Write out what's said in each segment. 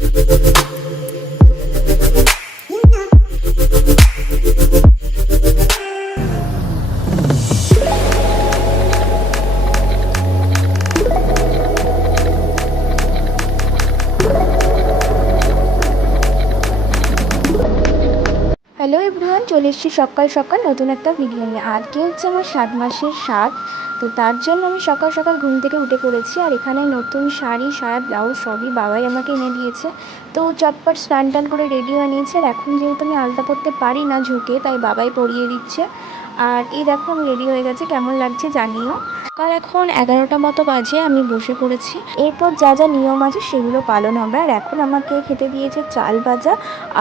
Müzik চলে এসেছি সকাল সকাল নতুন একটা ভিডিও নিয়ে। আজকে হচ্ছে আমার সাত মাসের সাত, তো তার জন্য আমি সকাল সকাল ঘুম থেকে উঠে পড়েছি আর এখানে নতুন শাড়ি, সায়া, ব্লাউজ সবই বাবাই আমাকে এনে দিয়েছে। তো চটপট স্নান টান করে রেডি হয়ে নিয়েছে আর এখন যেহেতু আমি আলতা পরতে পারি না ঝুঁকে, তাই বাবাই পরিয়ে দিচ্ছে। আর এই দেখো আমি রেডি হয়ে গেছে, কেমন লাগছে জানিও। কাল এখন এগারোটা মতো বাজে, আমি বসে পড়েছি। এরপর যা যা নিয়ম আছে সেগুলো পালন হবে। আর এখন আমাকে খেতে দিয়েছে চাল ভাজা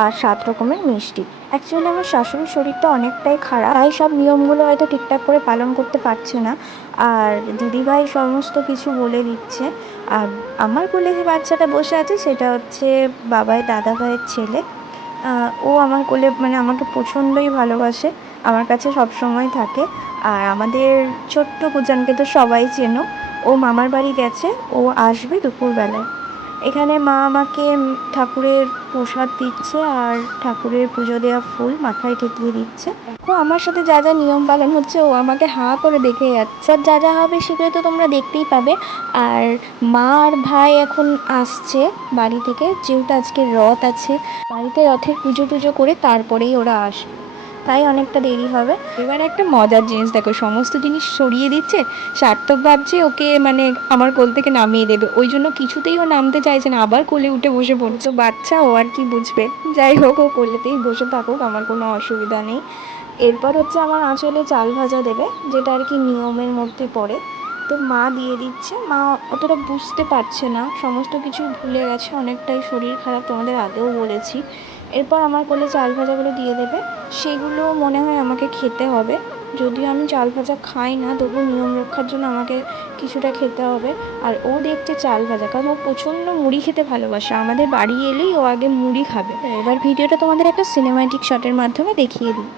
আর সাত রকমের মিষ্টি। অ্যাকচুয়ালি আমার শাশুড়ির শরীরটা অনেকটাই খারাপ। তাই সব নিয়মগুলো হয়তো ঠিকঠাক করে পালন করতে পারছে না। আর দিদিভাই সমস্ত কিছু বলে দিচ্ছে। আর আমার কোলে যে বাচ্চাটা বসে আছে সেটা হচ্ছে বাবাই দাদা ভাইয়ের ছেলে ও আমার কোলে মানে আমাকে প্রচণ্ডই ভালোবাসে। আমার কাছে সব সময় থাকে। আর আমাদের ছোট্ট পূজানকে তো সবাই চেনো। ও মামার বাড়ি গেছে, ও আসবে দুপুরবেলায়। এখানে মা আমাকে ঠাকুরের প্রসাদ দিচ্ছে আর ঠাকুরের পুজো দেওয়া ফুল মাথায় ঠেকিয়ে দিচ্ছে। দেখো, আমার সাথে যা যা নিয়ম পালন হচ্ছে, ও আমাকে হাঁ করে দেখে যাচ্ছে। আর যা যা হবে সেগুলো তো তোমরা দেখতেই পাবে। আর মা আর ভাই এখন আসছে বাড়ি থেকে, যেহেতু আজকে রথ আছে। বাড়িতে রথের পুজো টুজো করে তারপরেই ওরা আসবে। অনেকটা দেরি হবে। এবার একটা মজার জিনিস দেখো, সমস্ত জিনিস সরিয়ে দিচ্ছে, সার্থক ভাবছে ওকে মানে আমার কোল থেকে নামিয়ে দেবে। ওই জন্য কিছুতেই ও নামতে চাইছে না, আবার কোলে উঠে বসে পড়ছে। বাচ্চা ও আর কি বুঝবে? যাই হোক, ও কোলেতেই বসে থাকুক, আমার কোনো অসুবিধা নেই। এরপর হচ্ছে আমার আঁচলে চাল ভাজা দেবে, যেটা আর কি নিয়মের মধ্যে পড়ে। তো মা দিয়ে দিচ্ছে। মা অতটা বুঝতে পারছে না, সমস্ত কিছু ভুলে গেছে, অনেকটাই শরীর খারাপ তোমাদের আগেও বলেছি। এরপর আমার কোলে চাল ভাজাগুলো দিয়ে দেবে। সেগুলো মনে হয় আমাকে খেতে হবে। যদিও আমি চাল ভাজা খাই না, তবু নিয়ম রক্ষার জন্য আমাকে কিছুটা খেতে হবে। আর ও দেখছে চাল ভাজা, কারণ ও প্রচণ্ড মুড়ি খেতে ভালোবাসে। আমাদের বাড়ি এলেই ও আগে মুড়ি খাবে। এবার ভিডিওটা তোমাদের একটা সিনেমাটিক শটের মাধ্যমে দেখিয়ে দিই।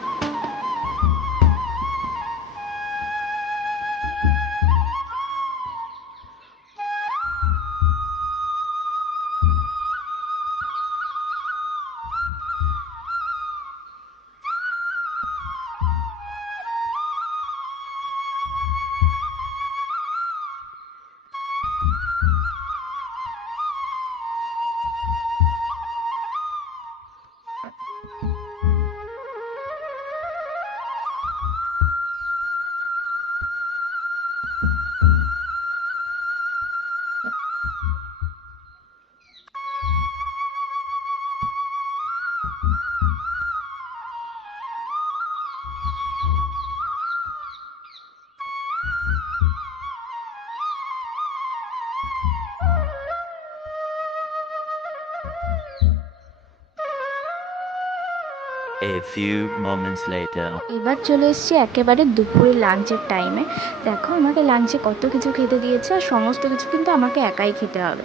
A few moments later. এবার চলে এসেছি একেবারে দুপুরে লাঞ্চের টাইমে দেখো, আমাকে লাঞ্চে কত কিছু খেতে দিয়েছে আর সমস্ত কিছু কিন্তু আমাকে একাই খেতে হবে।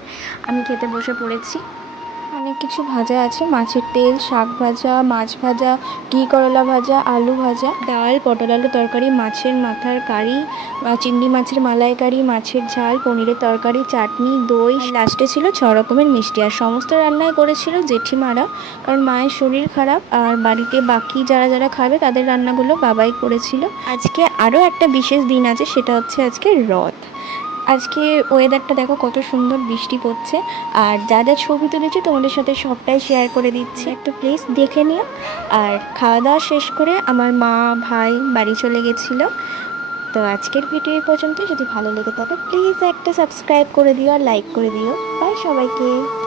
আমি খেতে বসে পড়েছি। অনেক কিছু ভাজা আছে। মাছের তেল, শাক ভাজা, মাছ ভাজা, ঘি করলা ভাজা, আলু ভাজা, ডাল, পটল আলু তরকারি, মাছের মাথার কারি চিংড়ি মাছের মালাইকারি, মাছের ঝাল, পনিরের তরকারি, চাটনি, দই। লাস্টে ছিল ছ রকমের মিষ্টি আর সমস্ত রান্নাই করেছিল জেঠিমারা কারণ মায়ের শরীর খারাপ আর বাড়িতে বাকি যারা যারা খাবে তাদের রান্নাগুলো বাবাই করেছিল। আজকে আরও একটা বিশেষ দিন আছে, সেটা হচ্ছে আজকে রথ। আজকে ওয়েদারটা দেখো কত সুন্দর বৃষ্টি পড়ছে। আর যা যা ছবি তুলেছি তোমাদের সাথে সবটাই শেয়ার করে দিচ্ছি। একটু প্লিজ দেখে নিও। আর খাওয়া দাওয়া শেষ করে আমার মা, ভাই বাড়ি চলে গেছিল। তো আজকের ভিডিও পর্যন্ত যদি ভালো লেগে থাকে প্লিজ একটা সাবস্ক্রাইব করে দিও আর লাইক করে দিও। বাই সবাইকে।